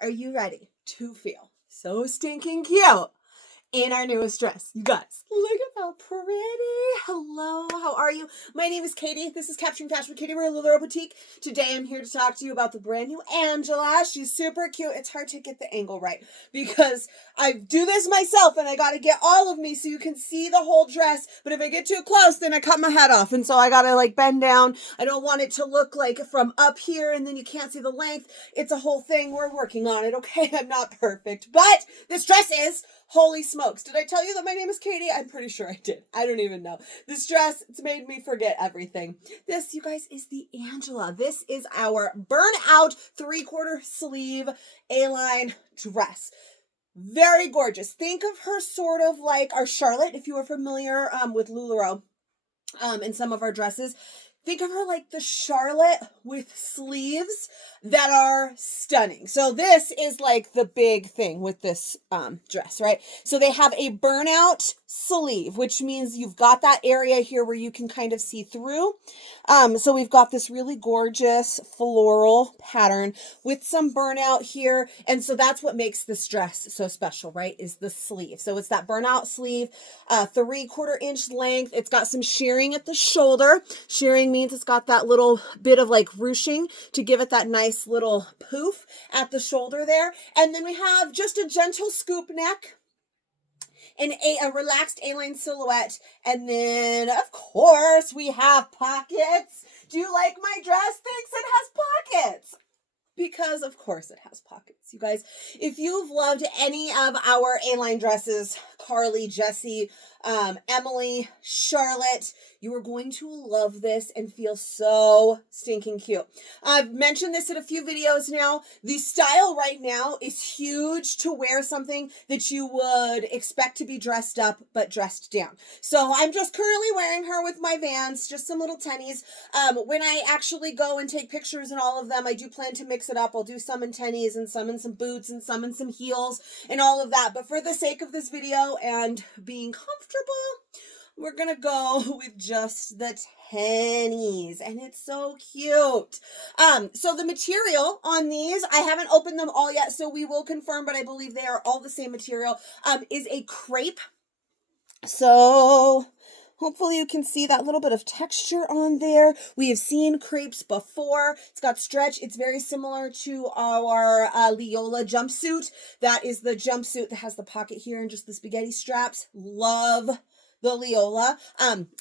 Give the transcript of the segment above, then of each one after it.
Are you ready to feel so stinking cute in our newest dress? You guys, look at how pretty. Hello, how are you? My name is Katie. This is Capturing Fashion with Katie. We're a LuLaRoel boutique. Today I'm here to talk to you about the brand new Angela. She's super cute. It's hard to get the angle right because I do this myself and I got to get all of me so you can see the whole dress. But if I get too close, then I cut my head off. And so I got to like bend down. I don't want it to look like from up here and then you can't see the length. It's a whole thing. We're working on it. Okay. I'm not perfect, but this dress is. Holy smokes. Did I tell you that my name is Katie? I'm pretty sure I did. I don't even know. This dress, it's made me forget everything. This, you guys, is the Angela. This is our burnout 3/4 sleeve A-line dress. Very gorgeous. Think of her sort of like our Charlotte, if you are familiar with LuLaRoel and some of our dresses. Think of her like the Charlotte with sleeves that are stunning. So this is like the big thing with this dress, right? So they have a burnout sleeve, which means you've got that area here where you can kind of see through. So we've got this really gorgeous floral pattern with some burnout here. And so that's what makes this dress so special, right? Is the sleeve. So it's that burnout sleeve, 3/4 inch length. It's got some shearing at the shoulder. Shearing means it's got that little bit of like ruching to give it that nice little poof at the shoulder there. And then we have just a gentle scoop neck and a relaxed A-line silhouette. And then, of course, we have pockets. Do you like my dress? Thinks it has pockets. Because, of course, it has pockets. You guys, if you've loved any of our A-line dresses, Carly, Jessie, Emily, Charlotte, you are going to love this and feel so stinking cute. I've mentioned this in a few videos now. The style right now is huge to wear something that you would expect to be dressed up, but dressed down. So I'm just currently wearing her with my Vans, just some little tennies. When I actually go and take pictures in all of them, I do plan to mix it up. I'll do some in tennies and some in some boots and some in some heels and all of that. But for the sake of this video and being comfortable, we're going to go with just the tennies, and it's so cute. So the material on these, I haven't opened them all yet, so we will confirm, but I believe they are all the same material, is a crepe. So hopefully you can see that little bit of texture on there. We have seen crepes before. It's got stretch. It's very similar to our Leola jumpsuit. That is the jumpsuit that has the pocket here and just the spaghetti straps. Love the Leola.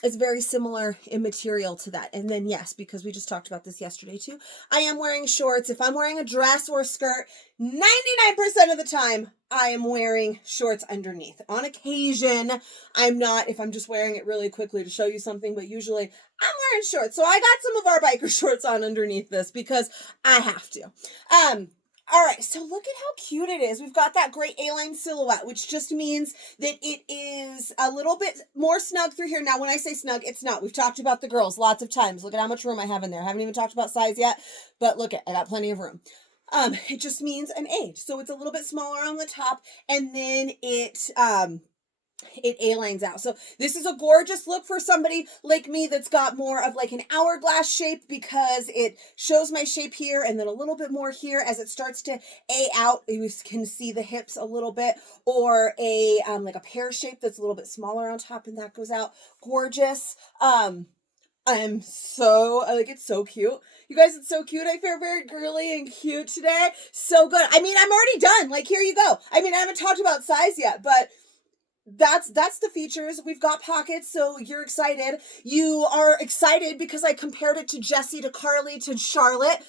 It's very similar in material to that. And then yes, because we just talked about this yesterday too, I am wearing shorts. If I'm wearing a dress or a skirt, 99% of the time, I am wearing shorts underneath. On occasion, I'm not, if I'm just wearing it really quickly to show you something, but usually I'm wearing shorts. So I got some of our biker shorts on underneath this because I have to. All right, so look at how cute it is. We've got that great A-line silhouette, which just means that it is a little bit more snug through here. Now, when I say snug, it's not. We've talked about the girls lots of times. Look at how much room I have in there. I haven't even talked about size yet, but look, I got plenty of room. It just means an age. So it's a little bit smaller on the top, and then it A-lines out. So this is a gorgeous look for somebody like me that's got more of like an hourglass shape because it shows my shape here and then a little bit more here as it starts to A out. You can see the hips a little bit, or a like a pear shape that's a little bit smaller on top and that goes out. Gorgeous. I'm so, like, it's so cute. You guys, it's so cute. I feel very girly and cute today. So good. I mean, I'm already done. Like, here you go. I mean, I haven't talked about size yet, but that's the features. We've got pockets, so you're excited. You are excited because I compared it to Jessie, to Carly, to Charlotte,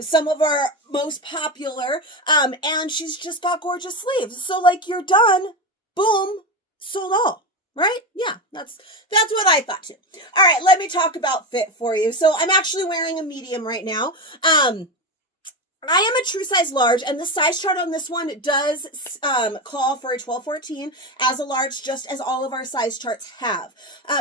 some of our most popular, and she's just got gorgeous sleeves. So, like, you're done. Boom. Sold all. Right? Yeah, that's what I thought too. All right, let me talk about fit for you. So I'm actually wearing a medium right now. I am a true size large, and the size chart on this one does call for a 12-14 as a large, just as all of our size charts have.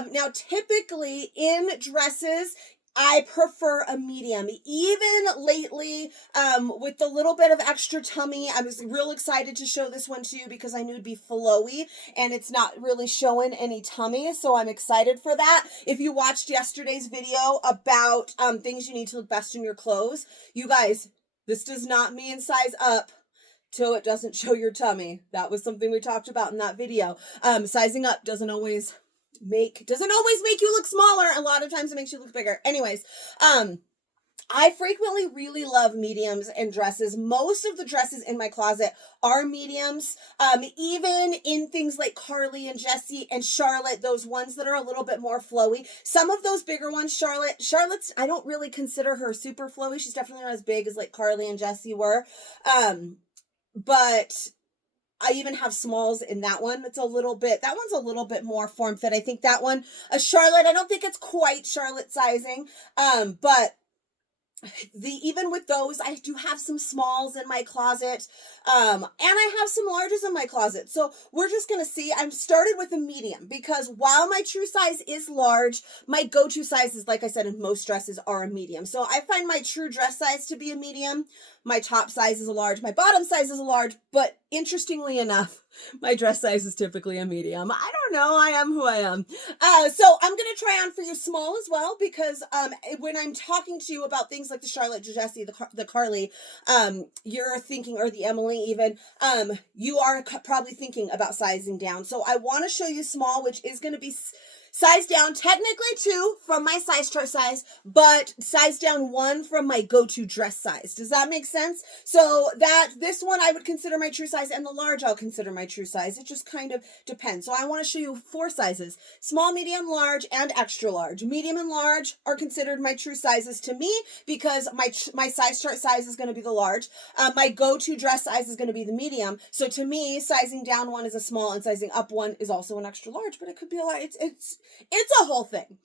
Now, typically in dresses, I prefer a medium. Even lately, with the little bit of extra tummy, I was real excited to show this one to you because I knew it'd be flowy and it's not really showing any tummy. So I'm excited for that. If you watched yesterday's video about things you need to look best in your clothes, you guys, this does not mean size up. so it doesn't show your tummy. That was something we talked about in that video. Sizing up doesn't always make you look smaller. A lot of times it makes you look bigger. Anyways, I frequently really love mediums and dresses. Most of the dresses in my closet are mediums. Even in things like Carly and Jessie and Charlotte, those ones that are a little bit more flowy. Some of those bigger ones, Charlotte's, I don't really consider her super flowy. She's definitely not as big as like Carly and Jessie were. But I even have smalls in that one. That one's a little bit more form fit. I think that one, Charlotte, I don't think it's quite Charlotte sizing. But even with those, I do have some smalls in my closet, and I have some larges in my closet. So we're just going to see. I'm started with a medium because while my true size is large, my go-to sizes, like I said, in most dresses are a medium. So I find my true dress size to be a medium. My top size is a large. My bottom size is a large. But interestingly enough, my dress size is typically a medium. I don't know. I am who I am. So I'm going to try on for you small as well because when I'm talking to you about things like the Charlotte, Jessie, the Carly, you're thinking, or the Emily even, you are probably thinking about sizing down. So I want to show you small, which is going to be size down, technically 2 from my size chart size, but size down 1 from my go-to dress size. Does that make sense? So this one I would consider my true size, and the large I'll consider my true size. It just kind of depends. So I want to show you 4 sizes: small, medium, large, and extra large. Medium and large are considered my true sizes to me because my size chart size is going to be the large. My go-to dress size is going to be the medium. So to me, sizing down 1 is a small and sizing up 1 is also an extra large, but it could be a large. It's a whole thing.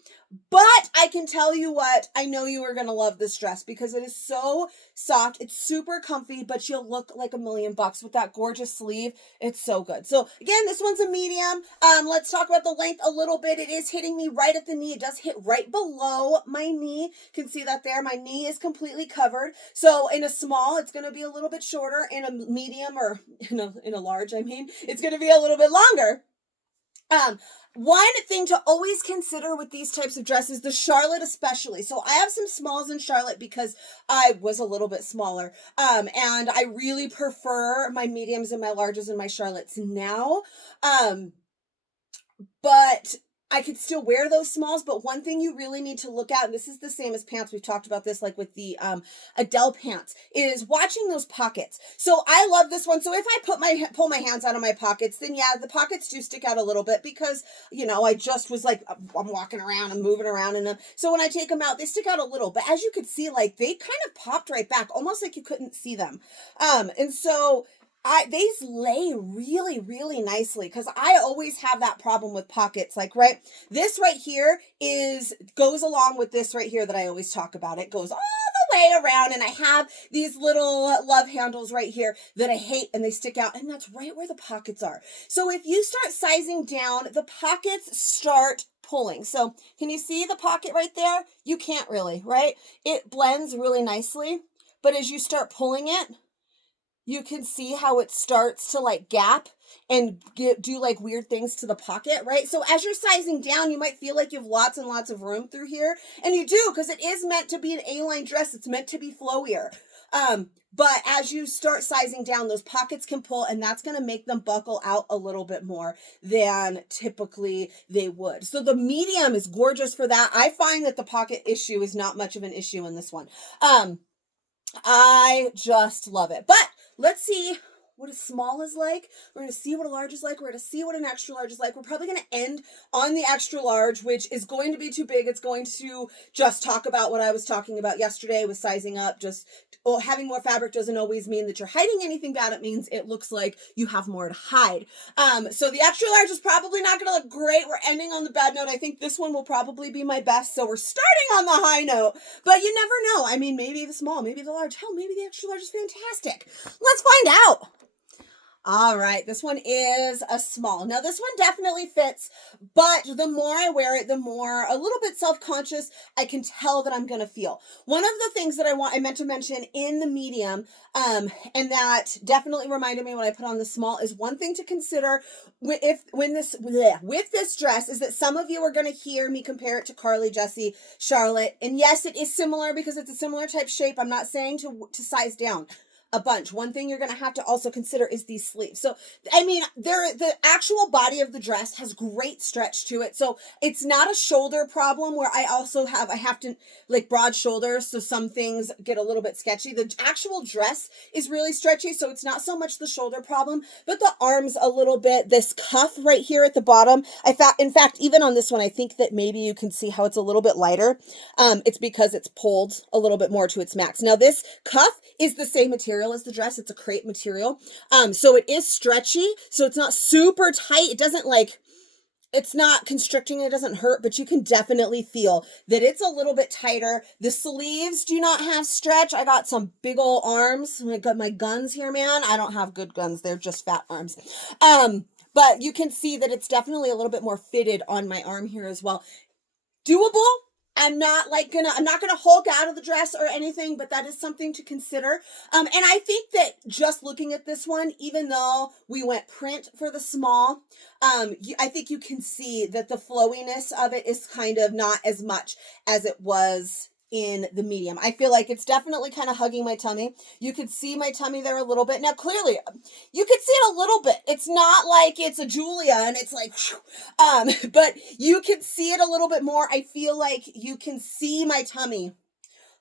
But I can tell you what, I know you are going to love this dress because it is so soft. It's super comfy, but you'll look like $1,000,000 with that gorgeous sleeve. It's so good. So again, this one's a medium. Let's talk about the length a little bit. It is hitting me right at the knee. It does hit right below my knee. You can see that there. My knee is completely covered. So in a small, it's going to be a little bit shorter. In a medium, or in a large, it's going to be a little bit longer. One thing to always consider with these types of dresses, the Charlotte especially. So I have some smalls in Charlotte because I was a little bit smaller. And I really prefer my mediums and my larges and my Charlottes now. But I could still wear those smalls, but one thing you really need to look at, and this is the same as pants, we've talked about this like with the Adele pants, is watching those pockets. So I love this one. So if I pull my hands out of my pockets, then yeah, the pockets do stick out a little bit because, I just was like, I'm walking around and moving around in them. So when I take them out, they stick out a little, but as you could see, like they kind of popped right back, almost like you couldn't see them. And so these lay really, really nicely because I always have that problem with pockets. Like, right, this right here goes along with this right here that I always talk about. It goes all the way around, and I have these little love handles right here that I hate, and they stick out, and that's right where the pockets are. So if you start sizing down, the pockets start pulling. So can you see the pocket right there? You can't really, right? It blends really nicely, but as you start pulling it, you can see how it starts to like gap and do like weird things to the pocket, right? So as you're sizing down, you might feel like you have lots and lots of room through here. And you do, because it is meant to be an A-line dress. It's meant to be flowier. But as you start sizing down, those pockets can pull, and that's going to make them buckle out a little bit more than typically they would. So the medium is gorgeous for that. I find that the pocket issue is not much of an issue in this one. I just love it. But let's see what a small is like. We're going to see what a large is like. We're going to see what an extra large is like. We're probably going to end on the extra large, which is going to be too big. It's going to just talk about what I was talking about yesterday with sizing up. Just having more fabric doesn't always mean that you're hiding anything bad. It means it looks like you have more to hide. So the extra large is probably not going to look great. We're ending on the bad note. I think this one will probably be my best. So we're starting on the high note, but you never know. I mean, maybe the small, maybe the large, hell, maybe the extra large is fantastic. Let's find out. All right, this one is a small. Now, this one definitely fits, but the more I wear it, the more a little bit self-conscious I can tell that I'm going to feel. One of the things that I meant to mention in the medium, and that definitely reminded me when I put on the small, is one thing to consider with this dress is that some of you are going to hear me compare it to Carly, Jessie, Charlotte. And yes, it is similar because it's a similar type shape. I'm not saying to size down. a bunch. One thing you're going to have to also consider is these sleeves. So, I mean, the actual body of the dress has great stretch to it. So it's not a shoulder problem where I have to like broad shoulders. So some things get a little bit sketchy. The actual dress is really stretchy. So it's not so much the shoulder problem, but the arms a little bit. This cuff right here at the bottom. In fact, even on this one, I think that maybe you can see how it's a little bit lighter. It's because it's pulled a little bit more to its max. Now this cuff is the same material as the dress. It's a crepe material. So it is stretchy. So it's not super tight. It doesn't it's not constricting. It doesn't hurt, but you can definitely feel that it's a little bit tighter. The sleeves do not have stretch. I got some big old arms. I got my guns here, man. I don't have good guns. They're just fat arms. But you can see that it's definitely a little bit more fitted on my arm here as well. Doable. I'm not gonna Hulk out of the dress or anything, but that is something to consider. And I think that just looking at this one, even though we went print for the small, I think you can see that the flowiness of it is kind of not as much as it was in the medium. I feel like it's definitely kind of hugging my tummy. You could see my tummy there a little bit. Now, clearly, you could see it a little bit. It's not like it's a Julia and it's like, but you can see it a little bit more. I feel like you can see my tummy.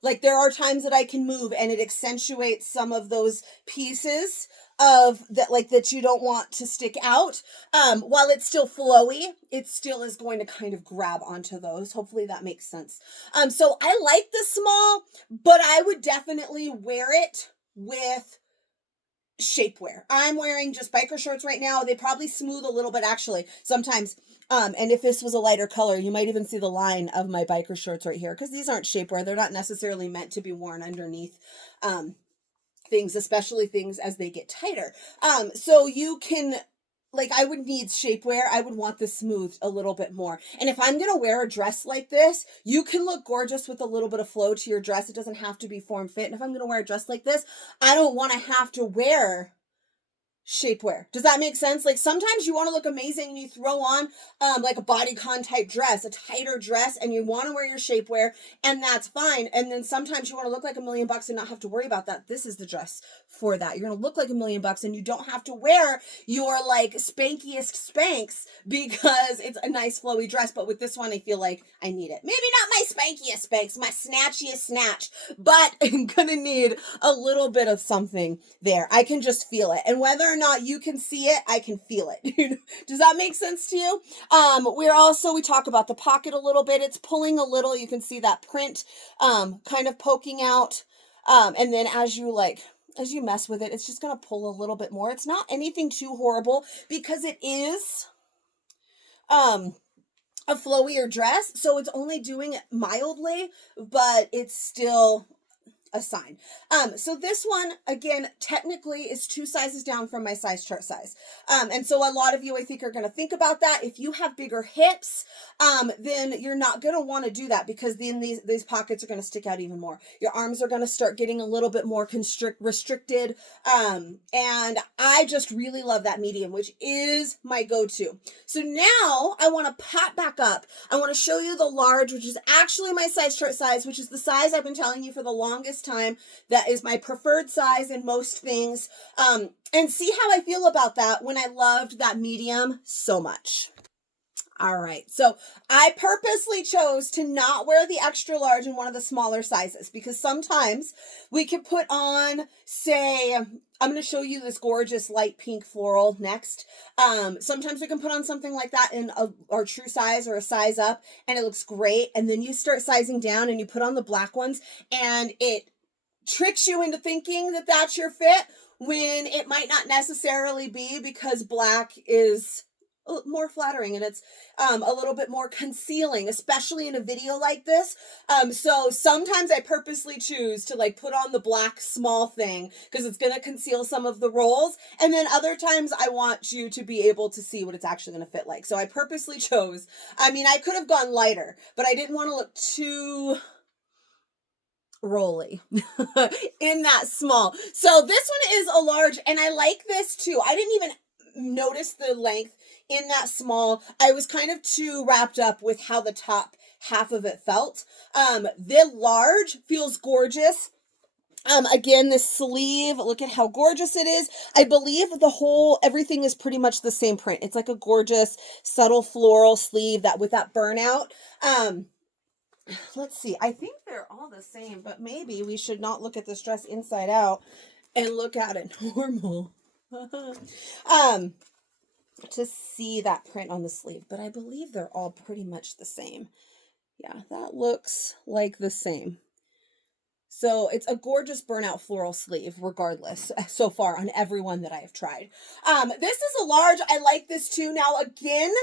Like there are times that I can move and it accentuates some of those pieces of that, like that you don't want to stick out. While it's still flowy, it still is going to kind of grab onto those. Hopefully that makes sense. So I like the small, but I would definitely wear it with shapewear. I'm wearing just biker shorts right now. They probably smooth a little bit actually sometimes. And if this was a lighter color, you might even see the line of my biker shorts right here because these aren't shapewear. They're not necessarily meant to be worn underneath things, especially things as they get tighter. So you can, like, I would need shapewear. I would want this smoothed a little bit more. And if I'm going to wear a dress like this, you can look gorgeous with a little bit of flow to your dress. It doesn't have to be form fit. And if I'm going to wear a dress like this, I don't want to have to wear shapewear. Does that make sense? Like sometimes you want to look amazing and you throw on like a bodycon type dress, a tighter dress, and you want to wear your shapewear, and that's fine. And then sometimes you want to look like $1 million and not have to worry about that. This is the dress for that. You're going to look like $1 million and you don't have to wear your like spankiest Spanx because it's a nice flowy dress. But with this one, I feel like I need it. Maybe not my spankiest Spanx, my snatchiest snatch, but I'm going to need a little bit of something there. I can just feel it. And whether or not you can see it, I can feel it. Does that make sense to you? We talk about the pocket a little bit. It's pulling a little. You can see that print kind of poking out. And then as you mess with it, it's just going to pull a little bit more. It's not anything too horrible because it is a flowier dress. So it's only doing it mildly, but it's still a sign. So this one, again, technically is 2 sizes down from my size chart size. And so a lot of you, I think, are going to think about that. If you have bigger hips, then you're not going to want to do that because then these pockets are going to stick out even more. Your arms are going to start getting a little bit more restricted. And I just really love that medium, which is my go-to. So now I want to pop back up. I want to show you the large, which is actually my size chart size, which is the size I've been telling you for the longest time. That is my preferred size in most things. And see how I feel about that when I loved that medium so much. All right, so I purposely chose to not wear the extra large in one of the smaller sizes because sometimes we can put on, say, I'm going to show you this gorgeous light pink floral next. Sometimes we can put on something like that in our true size or a size up and it looks great. And then you start sizing down and you put on the black ones and it tricks you into thinking that that's your fit when it might not necessarily be because black is more flattering and it's a little bit more concealing, especially in a video like this. So sometimes I purposely choose to like put on the black small thing because it's going to conceal some of the rolls. And then other times I want you to be able to see what it's actually going to fit like. So I purposely chose, I mean, I could have gone lighter, but I didn't want to look too rolly in that small. So this one is a large and I like this too. I didn't even notice the length in that small. I was kind of too wrapped up with how the top half of it felt. The large feels gorgeous Again, this sleeve, look at how gorgeous it is. I believe everything is pretty much the same print. It's like a gorgeous, subtle floral sleeve with that burnout. Let's see. I think they're all the same, but maybe we should not look at this dress inside out and look at it normal. To see that print on the sleeve, but I believe they're all pretty much the same. Yeah, that looks like the same. So it's a gorgeous burnout floral sleeve, regardless, so far on every one that I have tried. This is a large. I like this too. Now, again,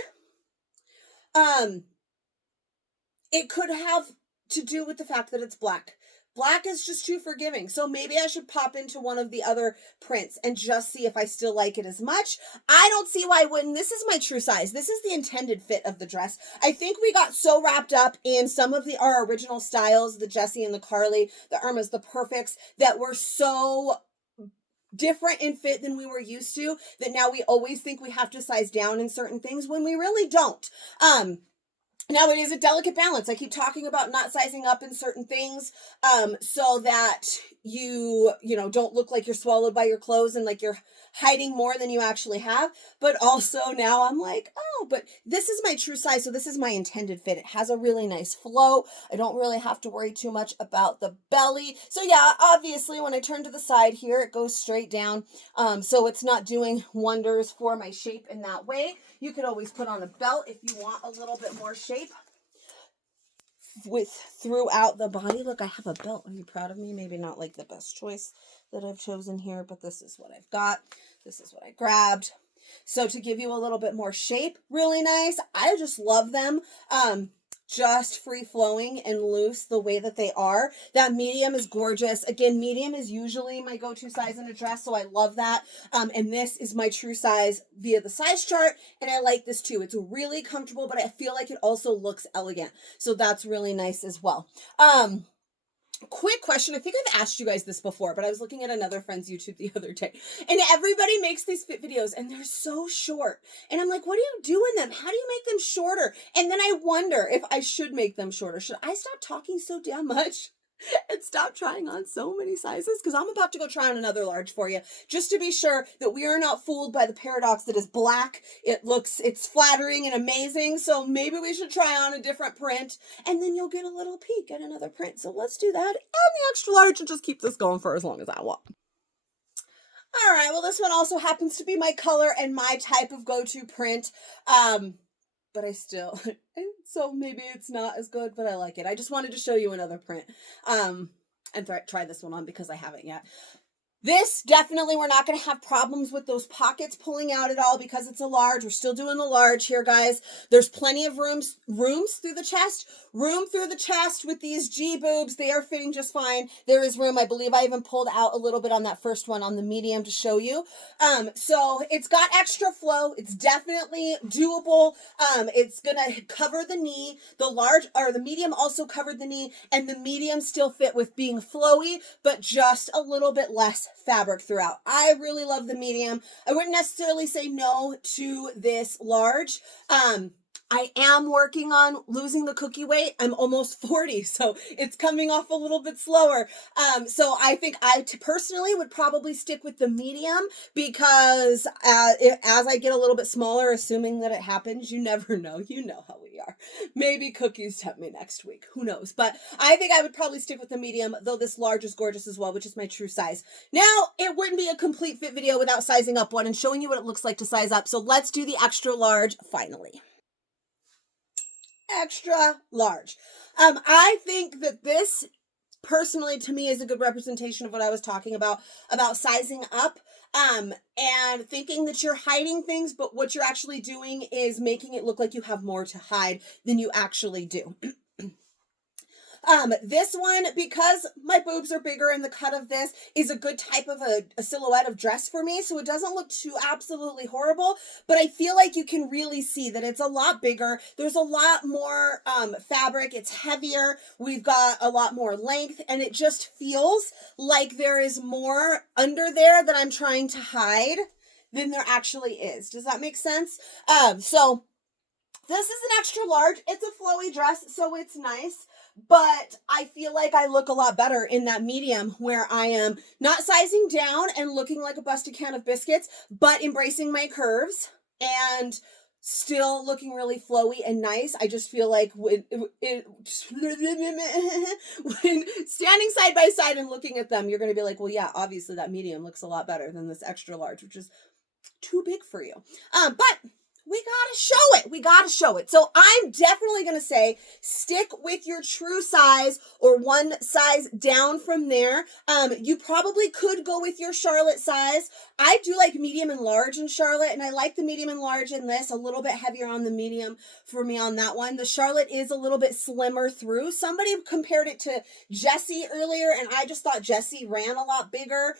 it could have to do with the fact that it's black. Black is just too forgiving. So maybe I should pop into one of the other prints and just see if I still like it as much. I don't see why I wouldn't. This is my true size. This is the intended fit of the dress. I think we got so wrapped up in some of our original styles, the Jessie and the Carly, the Irmas, the Perfects, that were so different in fit than we were used to, that now we always think we have to size down in certain things when we really don't. Now, it is a delicate balance. I keep talking about not sizing up in certain things so that you don't look like you're swallowed by your clothes and like you're hiding more than you actually have. But also now I'm like, oh, but this is my true size, so this is my intended fit. It has a really nice flow. I don't really have to worry too much about the belly. So yeah, obviously when I turn to the side here, it goes straight down. So it's not doing wonders for my shape in that way. You could always put on a belt if you want a little bit more shape throughout the body. Look, I have a belt. Are you proud of me? Maybe not like the best choice that I've chosen here, but this is what I've got. This is what I grabbed. So to give you a little bit more shape, really nice. I just love them. Just free flowing and loose the way that they are. That medium is gorgeous. Again, medium is usually my go-to size in a dress, so I love that. And this is my true size via the size chart, and I like this too. It's really comfortable, but I feel like it also looks elegant, so that's really nice as well. Quick question. I think I've asked you guys this before, but I was looking at another friend's YouTube the other day, and everybody makes these fit videos and they're so short. And I'm like, what do you do in them? How do you make them shorter? And then I wonder if I should make them shorter. Should I stop talking so damn much and stop trying on so many sizes? Because I'm about to go try on another large for you, just to be sure that we are not fooled by the paradox that is black. It's flattering and amazing, so maybe we should try on a different print, and then you'll get a little peek at another print. So let's do that, and the extra large, and just keep this going for as long as I want. All right, well, this one also happens to be my color and my type of go-to print. But I still, so maybe it's not as good, but I like it. I just wanted to show you another print, and try this one on because I haven't yet. This, definitely, we're not going to have problems with those pockets pulling out at all because it's a large. We're still doing the large here, guys. There's plenty of rooms through the chest. Room through the chest with these G boobs. They are fitting just fine. There is room. I believe I even pulled out a little bit on that first one on the medium to show you. So it's got extra flow. It's definitely doable. It's going to cover the knee. The medium also covered the knee, and the medium still fit with being flowy, but just a little bit less fabric throughout. I really love the medium. I wouldn't necessarily say no to this large. I am working on losing the cookie weight. I'm almost 40, so it's coming off a little bit slower. So I think I personally would probably stick with the medium because as I get a little bit smaller, assuming that it happens, you never know. You know how we are. Maybe cookies tempt me next week. Who knows? But I think I would probably stick with the medium, though this large is gorgeous as well, which is my true size. Now, it wouldn't be a complete fit video without sizing up one and showing you what it looks like to size up. So let's do the extra large finally. Extra large. I think that this personally to me is a good representation of what I was talking about sizing up and thinking that you're hiding things, but what you're actually doing is making it look like you have more to hide than you actually do. This one, because my boobs are bigger and the cut of this is a good type of a silhouette of dress for me, so it doesn't look too absolutely horrible, but I feel like you can really see that it's a lot bigger. There's a lot more fabric. It's heavier. We've got a lot more length, and it just feels like there is more under there that I'm trying to hide than there actually is. Does that make sense? So this is an extra large. It's a flowy dress, so it's nice. but I feel like I look a lot better in that medium where I am not sizing down and looking like a busted can of biscuits, but embracing my curves and still looking really flowy and nice. I just feel like when standing side by side and looking at them, you're going to be like, well, yeah, obviously that medium looks a lot better than this extra large, which is too big for you. But we gotta show it. We gotta show it. So I'm definitely gonna say stick with your true size or one size down from there. You probably could go with your Charlotte size. I do like medium and large in Charlotte, and I like the medium and large in this, a little bit heavier on the medium for me on that one. The Charlotte is a little bit slimmer through. Somebody compared it to Jessie earlier, and I just thought Jessie ran a lot bigger.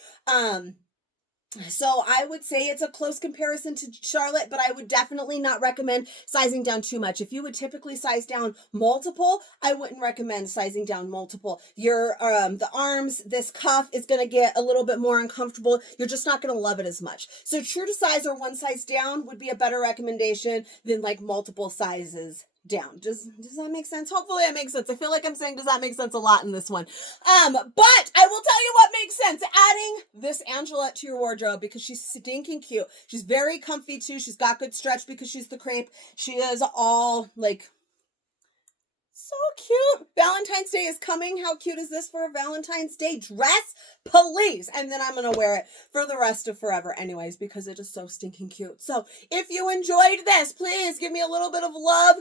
So I would say it's a close comparison to Charlotte, but I would definitely not recommend sizing down too much. If you would typically size down multiple, I wouldn't recommend sizing down multiple. Your the arms, this cuff is going to get a little bit more uncomfortable. You're just not going to love it as much. So true to size or one size down would be a better recommendation than like multiple sizes down. Does that make sense? Hopefully it makes sense. I feel like I'm saying does that make sense a lot in this one. But I will tell you what makes sense. Adding this Angelette to your wardrobe because she's stinking cute. She's very comfy too. She's got good stretch because she's the crepe. She is all like so cute. Valentine's Day is coming. How cute is this for a Valentine's Day dress? Please. And then I'm going to wear it for the rest of forever anyways because it is so stinking cute. So if you enjoyed this, please give me a little bit of love.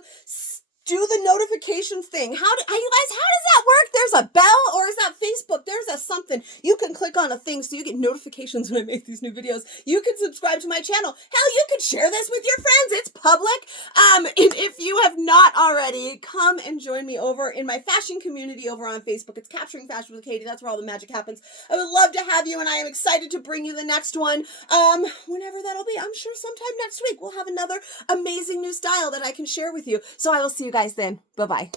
Do the notifications thing. You guys, how does that work? There's a bell or is that Facebook? There's a something. You can click on a thing so you get notifications when I make these new videos. You can subscribe to my channel. Hell, you can share this with your friends. It's public. And if you have not already, come and join me over in my fashion community over on Facebook. It's Capturing Fashion with Katie. That's where all the magic happens. I would love to have you and I am excited to bring you the next one. Whenever that'll be. I'm sure sometime next week we'll have another amazing new style that I can share with you. So I will see you guys then. Bye-bye.